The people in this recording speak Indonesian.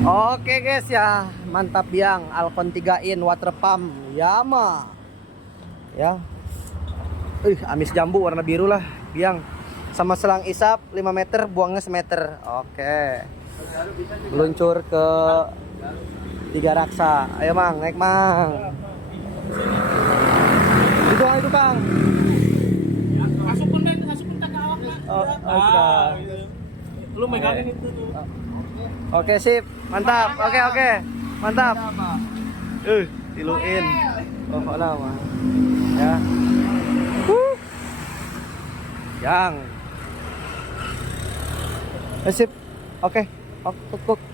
Oke guys ya, mantap Biang, Alcon 3 in water pump Yama. Ya. Amis jambu warna biru lah, Biang. Sama selang isap 5 meter, buangnya semeter. Oke. Meluncur ke Tiga Raksa. Ayo Mang, naik Mang. Itu Kang. Masukkan tak ke awak. Sudah. Lu megangin itu tuh. Oke sip, mantap. Oke. Mantap. Tiluin. Oh, lama. Ya. Yang. Sip. Oke. Kuk.